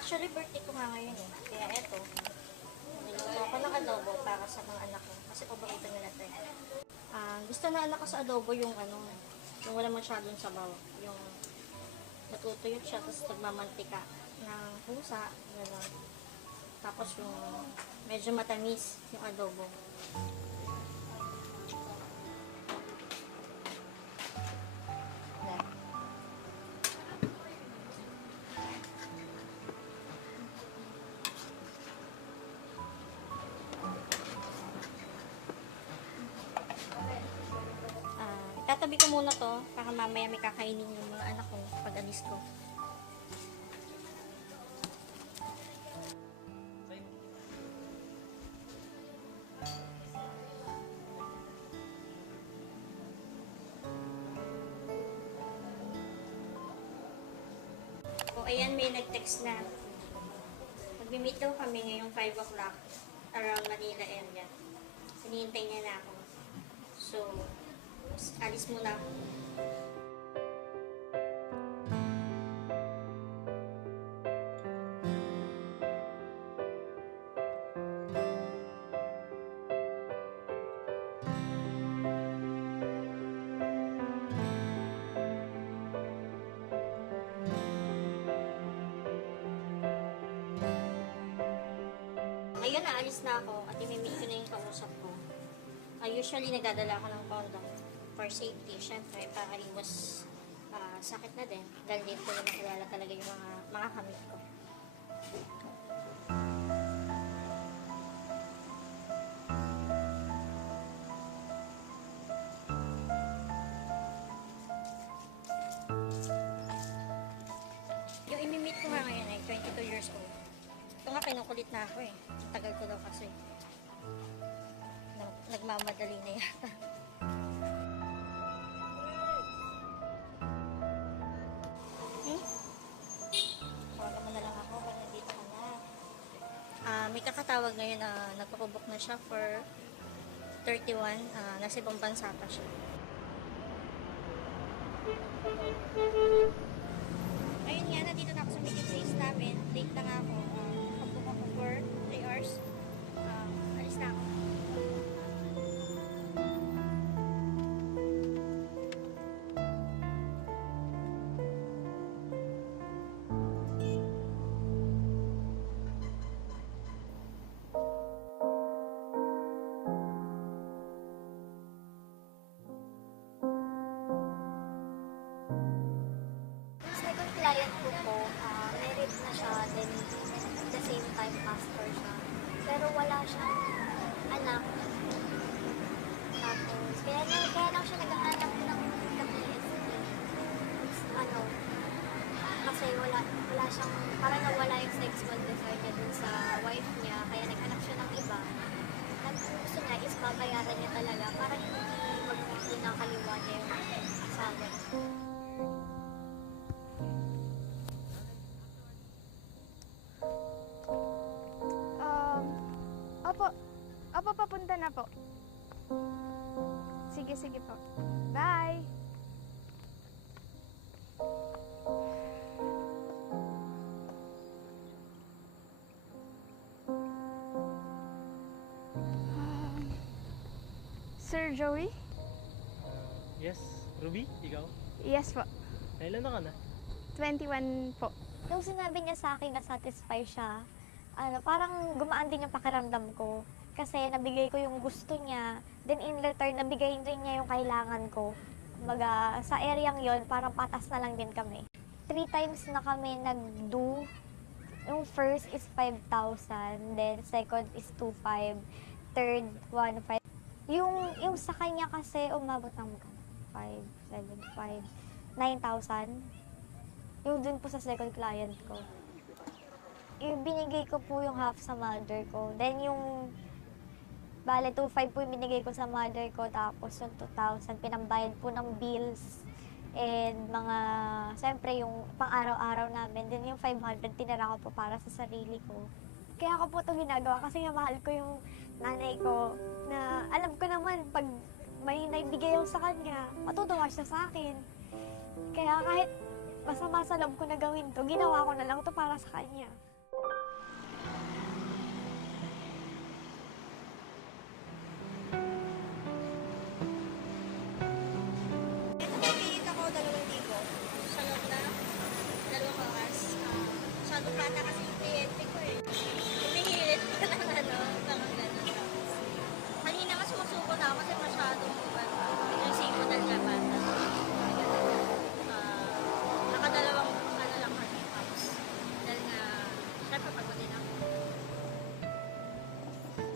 Actually, birthday ko nga ngayon eh. Kaya eto, niluluto ako ng adobo para sa mga anak ko. Kasi paborito nila ito eh. Gusto na anak ko sa adobo yung yung wala masyadong sabaw. Yung natutuyot siya, tapos nagmamantika ng pusa, gano'n. Tapos yung medyo matamis yung adobo. Tatabi ko muna to para mamaya may kakainin yung mga anak ko pag alis ko. O ayan, may nag-text na. Mag-meet daw kami ngayong 5 o'clock around Manila area. Hinihintay niya na ako. So, alis muna ako. Ngayon, naalis na ako at imimit ko na yung kausap ko. Usually, nagdadala ako ng condom for safety, syempre, para iwas sakit na din. Dahil din ko na makilala talaga yung mga kamit ko. Yung imimit ko nga ngayon ay 22 years old. Ito nga, kinukulit na ako eh. Tagal ko daw kasi. Nagmamadali na yata. Tawagan mo na lang ako pag nandito ka na. May kakatawag ngayon na nagpapabok na siya for 31. Nasa ibang bansa pa siya. Ayun nga, nandito na ako sa meeting place namin. Late na nga ako. Pagbook ako for 3 hours. Alis na ako. Client ko po, married na siya, then at the same time pastor siya. Pero wala siyang anak. Tapos, kaya lang siya naghahanap ng PSP. Kasi wala siyang, parang nawala yung sexual desire niya dun sa wife niya, kaya naghanap siya ng iba. At gusto niya is babayaran niya talaga para hindi mag-uwi ng kaliwa niya yung asawa. Opo, papunta na po. Sige po. Bye! Sir Joey? Yes. Ruby, ikaw? Yes po. Kailan na ka na? 21 po. Nung sinabi niya sa akin na satisfy siya, parang gumaan din yung pakiramdam ko. Kasi nabigay ko yung gusto niya, then in return, nabigay rin niya yung kailangan ko. Kumbaga, sa areang yon parang patas na lang din kami. 3 times na kami nag-do. Yung first is 5,000, then second is 2,500, third, 1,500. Yung sa kanya kasi umabot ng 5, 7, 5, 9,000. Yung dun po sa second client ko. Binigay ko po yung half sa mother ko. Then yung bale, 2,500 po yung binigay ko sa mother ko. Tapos yung 2,000, pinambayad po ng bills. And siyempre yung pang-araw-araw namin. Then yung 500, tinira ko po para sa sarili ko. Kaya ako po ito ginagawa kasi nga mahal ko yung nanay ko. Na alam ko naman, pag may naibigay ako sa kanya, matutuwa siya sa akin. Kaya kahit masama sa loob ko na gawin to, ginawa ko na lang to para sa kanya. Ito,